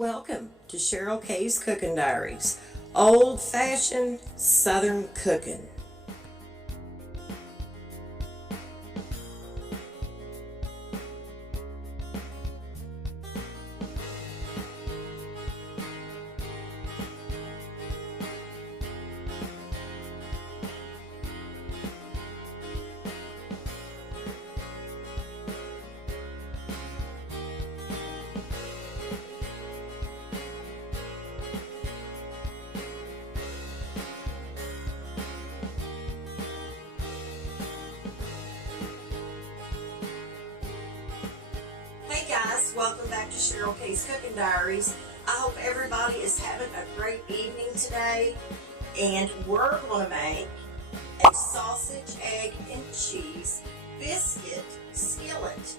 Welcome to Cheryl K's Cooking Diaries, old-fashioned Southern cooking. Hey guys, welcome back to Cheryl K's Cooking Diaries. I hope everybody is having a great evening today, and we're going to make a sausage, egg, and cheese biscuit skillet.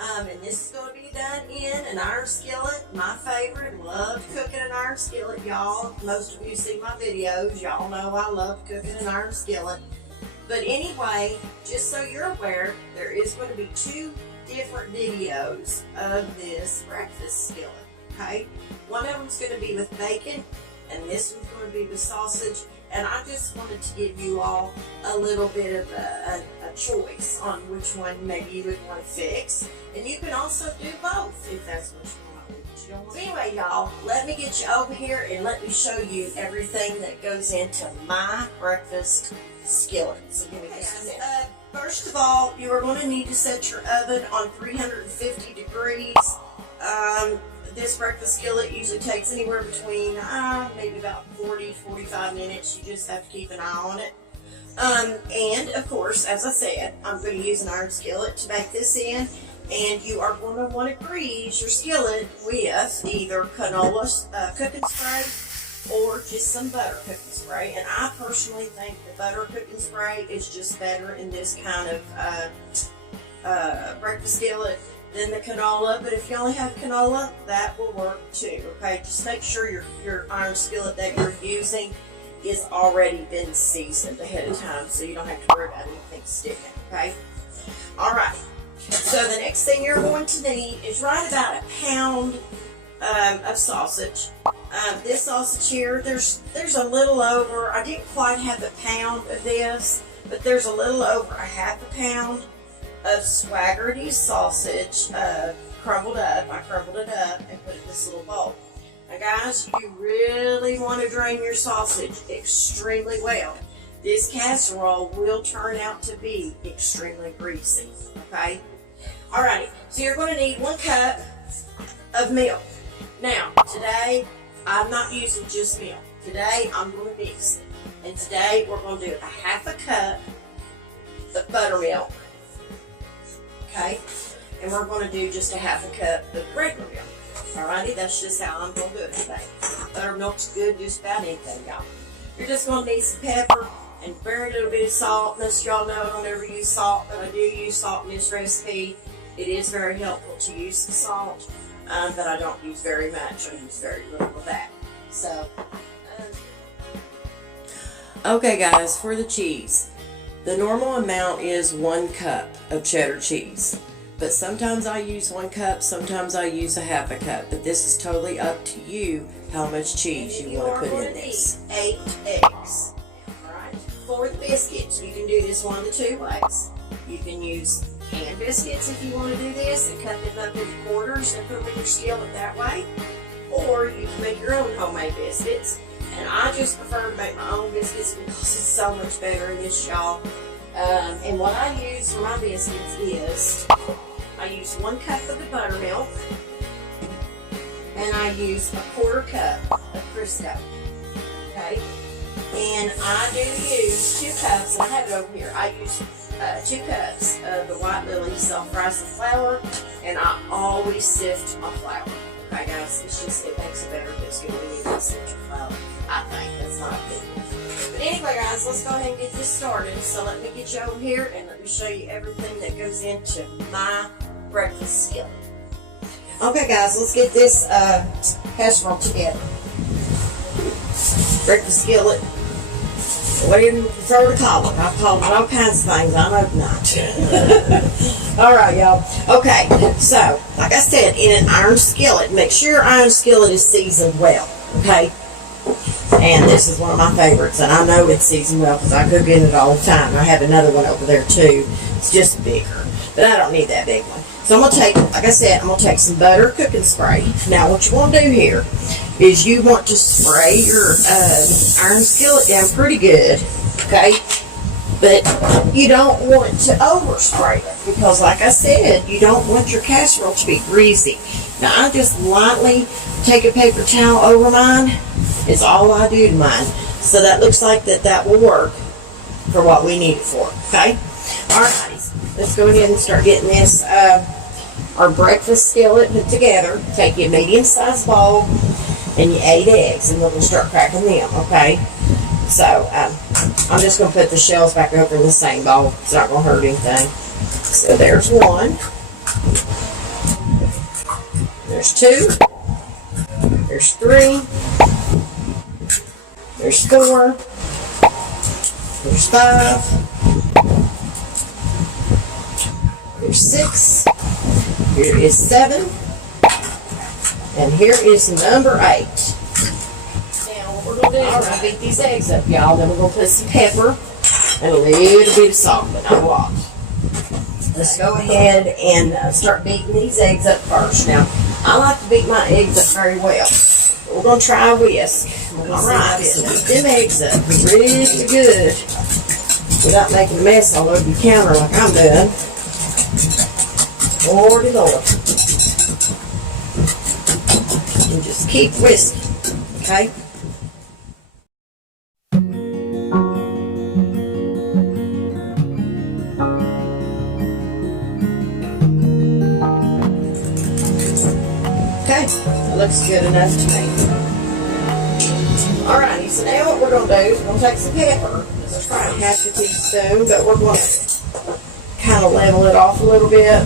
And this is going to be done in an iron skillet. My favorite. Love cooking an iron skillet, y'all. Most of you see my videos. Y'all know I love cooking an iron skillet. But anyway, just so you're aware, there is going to be two different videos of this breakfast skillet, okay? One of them's going to be with bacon, and this one's going to be with sausage, and I just wanted to give you all a little bit of a choice on which one maybe you would want to fix, and you can also do both if that's what you want. Anyway, y'all, let me get you over here and let me show you everything that goes into my breakfast skillet. So give me just a minute. First of all, you are going to need to set your oven on 350 degrees. This breakfast skillet usually takes anywhere between maybe about 40-45 minutes. You just have to keep an eye on it. And of course, as I said, I'm going to use an iron skillet to bake this in. And you are going to want to grease your skillet with either canola cooking spray or just some butter cooking spray. And I personally think the butter cooking spray is just better in this kind of breakfast skillet than the canola. But if you only have canola, that will work too, okay? Just make sure your iron skillet that you're using is already been seasoned ahead of time so you don't have to worry about anything sticking, okay? All right, so the next thing you're going to need is right about a pound of sausage. This sausage here, there's a little over, I didn't quite have a pound of this, but there's a little over a half a pound of Swaggerty sausage crumbled up. I crumbled it up and put it in this little bowl. Now guys, you really want to drain your sausage extremely well. This casserole will turn out to be extremely greasy, okay? Alrighty, so you're going to need 1 cup of milk. Now, today, I'm not using just milk. Today, I'm going to mix it. And today, we're going to do a half a cup of buttermilk. Okay? And we're going to do just a half a cup of regular milk. Alrighty? That's just how I'm going to do it today. Buttermilk's good just about anything, y'all. You're just going to need some pepper and very little bit of salt. Most of y'all know I don't ever use salt, but I do use salt in this recipe. It is very helpful to use some salt. But I don't use very much. I use very little of that. So, okay guys, for the cheese. The normal amount is 1 cup of cheddar cheese. But sometimes I use 1 cup, sometimes I use a half a cup. But this is totally up to you how much cheese you want to put in this. 8 eggs. Alright. For the biscuits, you can do this one of 2 ways. You can use canned biscuits if you want to do this and cut them up into quarters and put them in your skillet that way, or you can make your own homemade biscuits. And I just prefer to make my own biscuits because it's so much better in this, y'all. And what I use for my biscuits is I use 1 cup of the buttermilk, and I use a 1/4 cup of Crisco. Okay, and I do use 2 cups. And I have it over here. I use 2 cups of the White Lily self-rising flour, and I always sift my flour. Okay, guys, it makes a better biscuit when you sift your flour. I think that's not good. But anyway, guys, let's go ahead and get this started. So let me get you over here and let me show you everything that goes into my breakfast skillet. Okay, guys, let's get this casserole together. Breakfast skillet Whatever you prefer to call it. I've called it all kinds of things. I hope not. All right, y'all. Okay, so like I said, in an iron skillet, make sure your iron skillet is seasoned well. Okay. And this is one of my favorites, and I know it's seasoned well because I cook in it all the time. I have another one over there too. It's just bigger, but I don't need that big one. So I'm going to take, like I said, I'm going to take some butter cooking spray. Now what you want to do here is you want to spray your iron skillet down pretty good, okay? But you don't want to overspray it because, like I said, you don't want your casserole to be greasy. Now I just lightly take a paper towel over mine. It's all I do to mine. So that looks like that will work for what we need it for, okay? Alrighty, let's go ahead and start getting this, our breakfast skillet put together. Take your medium-sized bowl and your 8 eggs, and then we'll start cracking them, okay? So, I'm just going to put the shells back over in the same bowl. It's not going to hurt anything. So there's one. There's 2. There's 3. There's 4. There's 5. There's 6. Here is 7. And here is number 8. Now what we're going to do is beat these eggs up, y'all. Then we're going to put some pepper and a little bit of salt, but not a lot. Let's go ahead and start beating these eggs up first. Now, I like to beat my eggs up very well. We're going to try a whisk. Alright, so beat them eggs up really good without making a mess all over your counter like I'm doing. Lordy Lord. And just keep whisking, okay? Okay, that looks good enough to me. Alrighty, so now what we're going to do is we're going to take some pepper. This is probably half a teaspoon, but we're going to kind of level it off a little bit.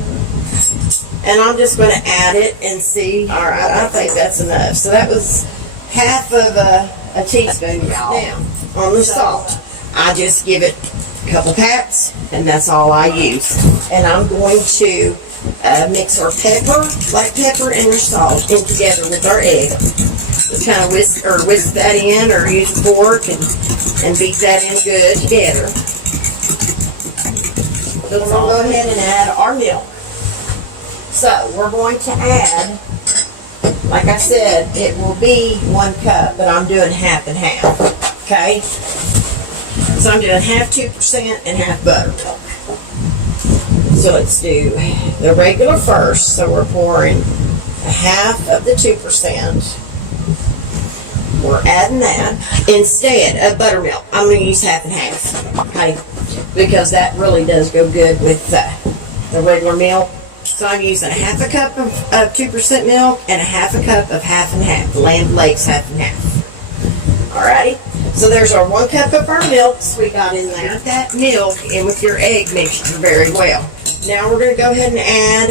And I'm just going to add it and see. Alright, I think that's enough. So that was half of a teaspoon, y'all. Now, on the salt, I just give it a couple pats, and that's all I use. And I'm going to mix our pepper, black pepper, and our salt in together with our egg. Just kind of whisk that in, or use a fork and beat that in good together. So we're going to go ahead and add our milk. So we're going to add, like I said, it will be 1 cup, but I'm doing half and half, okay? So I'm doing half 2% and half buttermilk. So let's do the regular first. So we're pouring a half of the 2%. We're adding that. Instead of buttermilk, I'm going to use half and half, okay? Because that really does go good with the regular milk. So I'm using a half a cup of 2% milk and a half a cup of half and half, Land of Lakes Half and Half. Alrighty, so there's our 1 cup of our milk we got in there. Get that milk in with your egg mixture very well. Now we're going to go ahead and add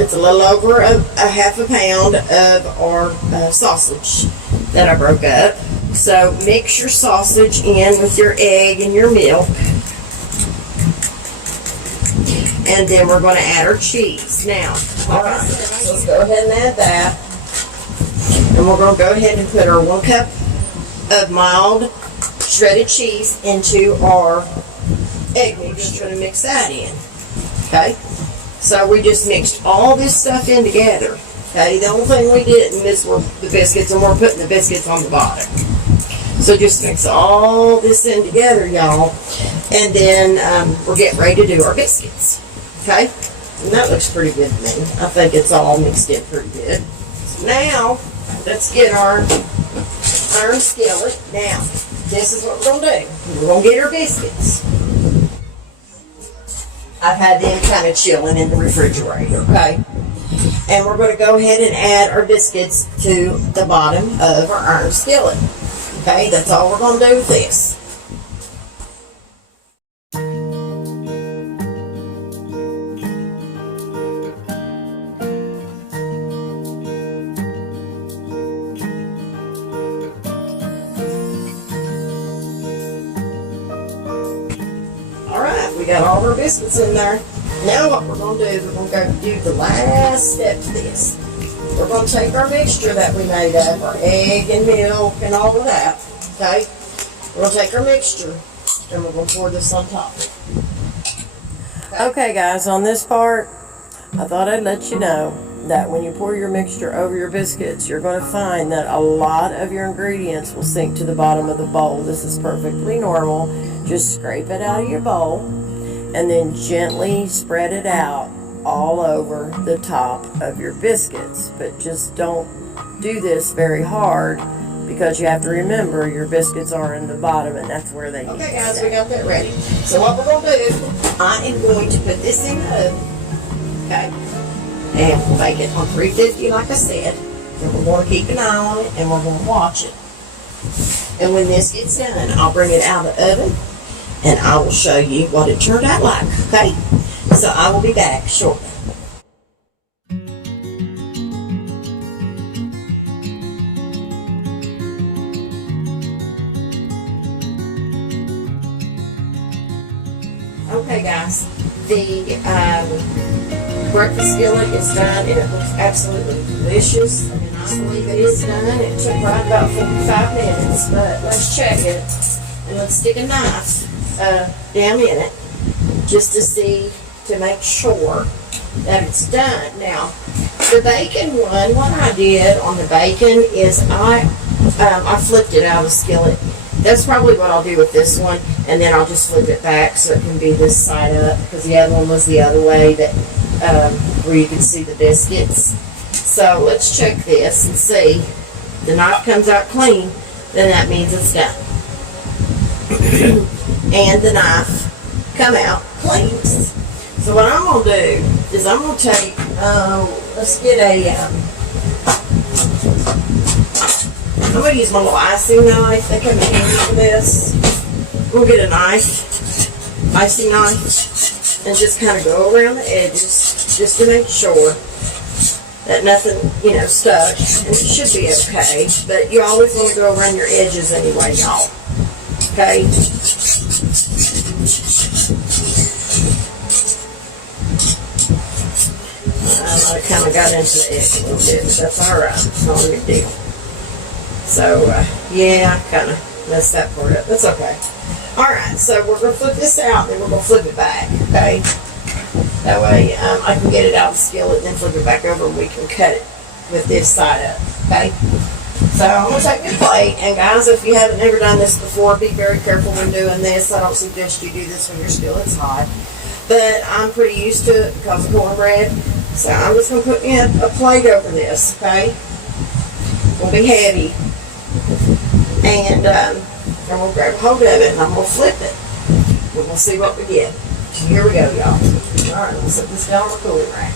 it's a little over a half a pound of our sausage that I broke up. So mix your sausage in with your egg and your milk. And then we're going to add our cheese. Now, alright, so let's go ahead and add that. And we're going to go ahead and put our 1 cup of mild shredded cheese into our egg mix. We're just going to mix that in. Okay? So we just mixed all this stuff in together. Okay? The only thing we didn't were the biscuits, and we're putting the biscuits on the bottom. So just mix all this in together, y'all. And then we're getting ready to do our biscuits. Okay? And that looks pretty good to me. I think it's all mixed in pretty good. So now, let's get our iron skillet. Now, this is what we're going to do. We're going to get our biscuits. I've had them kind of chilling in the refrigerator, okay? And we're going to go ahead and add our biscuits to the bottom of our iron skillet. Okay, that's all we're going to do with this. got all of our biscuits in there. Now what we're going to do, we're going to go do the last step to this. We're going to take our mixture that we made up, our egg and milk and all of that, okay? We're going to take our mixture and we're going to pour this on top. Okay guys, on this part, I thought I'd let you know that when you pour your mixture over your biscuits, you're going to find that a lot of your ingredients will sink to the bottom of the bowl. This is perfectly normal. Just scrape it out of your bowl and then gently spread it out all over the top of your biscuits. But just don't do this very hard because you have to remember your biscuits are in the bottom and that's where they need to stay. Okay guys, we got that ready. So what we're going to do, I am going to put this in the oven, okay? And we'll bake it on 350 like I said. And we're going to keep an eye on it and we're going to watch it. And when this gets done, I'll bring it out of the oven and I will show you what it turned out like, okay? So I will be back shortly. Okay guys, the breakfast skillet is done and it looks absolutely delicious. And I believe it is done. It took right about 45 minutes, but let's check it. And let's stick a knife down in it just to see, to make sure that it's done. Now, the bacon one, what I did on the bacon is I flipped it out of the skillet. That's probably what I'll do with this one, and then I'll just flip it back so it can be this side up, because the other one was the other way, that where you can see the biscuits. So let's check this and see. If the knife comes out clean, then that means it's done. And the knife come out clean. So what I'm going to do is I'm going to take, let's get a, I'm going to use my little icing knife. They come in handy for this. We'll get a knife, icing knife, and just kind of go around the edges just to make sure that nothing, you know, stuck. And it should be okay, but you always want to go around your edges anyway, y'all. Okay? I kind of got into the edge a little bit, but that's alright. It's not a big deal. So, yeah, I kind of messed that part up. That's okay. Alright, so we're going to flip this out, and then we're going to flip it back, okay? That way I can get it out of the skillet and then flip it back over and we can cut it with this side up, okay? So I'm going to take my plate, and guys, if you haven't ever done this before, be very careful when doing this. I don't suggest you do this when your skillet's hot, but I'm pretty used to it because of cornbread. So I'm just going to put in a plate over this, okay? It'll be heavy. And we'll grab hold of it and I'm going to flip it. And we'll see what we get. So here we go, y'all. Alright, we'll set this down on the cooling rack.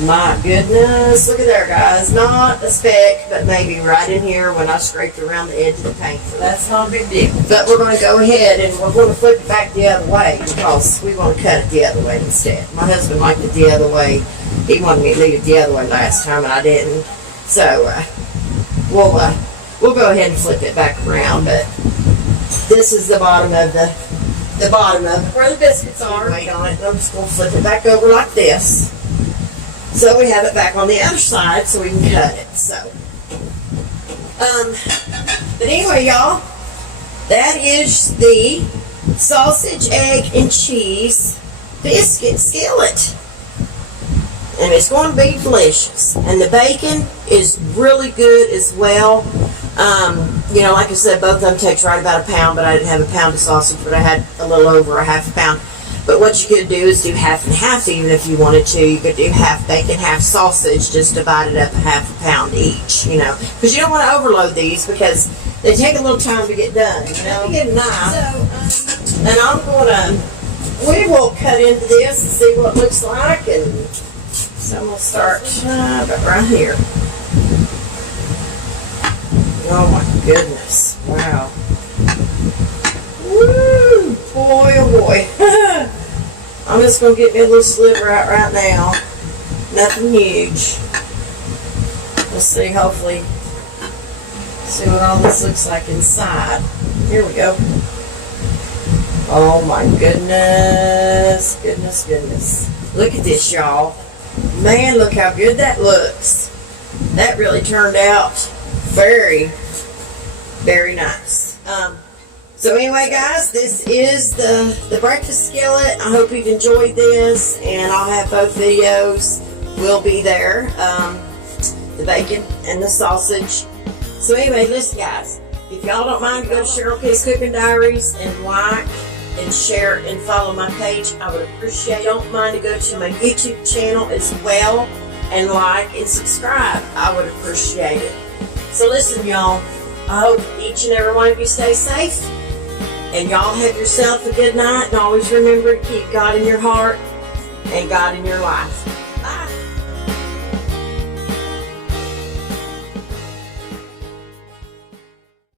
My goodness, look at there, guys. Not a speck, but maybe right in here when I scraped around the edge of the paint. So that's not a big deal. But we're going to go ahead and we're going to flip it back the other way because we want to cut it the other way instead. My husband liked it the other way. He wanted me to leave it the other way last time and I didn't. So we'll go ahead and flip it back around. But this is the bottom of where the biscuits are. Wait on it. I'm just going to flip it back over like this. So we have it back on the other side so we can cut it. So, but anyway, y'all, that is the sausage, egg, and cheese biscuit skillet. And it's going to be delicious. And the bacon is really good as well. You know, like I said, both of them takes right about a pound, but I didn't have a pound of sausage, but I had a little over a half a pound. But what you could do is do half and half, even if you wanted to. You could do half bacon, half sausage, just divide it up a half a pound each, you know. Because you don't want to overload these because they take a little time to get done, you know. Let me get a knife. So, and I'm going to, we will cut into this and see what it looks like. And so I'm going to start about right here. Oh my goodness. Wow. Woo! Boy, oh boy. I'm just going to get me a little sliver out right now. Nothing huge. Let's see, hopefully, see what all this looks like inside. Here we go. Oh my goodness, goodness. Look at this, y'all. Man, look how good that looks. That really turned out very, very nice. So anyway, guys, this is the breakfast skillet. I hope you've enjoyed this, and I'll have both videos will be there, the bacon and the sausage. So anyway, listen, guys, if y'all don't mind, go to Cheryl K's Cooking Diaries and like and share and follow my page. I would appreciate it. Don't mind to go to my YouTube channel as well and like and subscribe. I would appreciate it. So listen, y'all, I hope each and every one of you stay safe, and y'all have yourself a good night, and always remember to keep God in your heart and God in your life.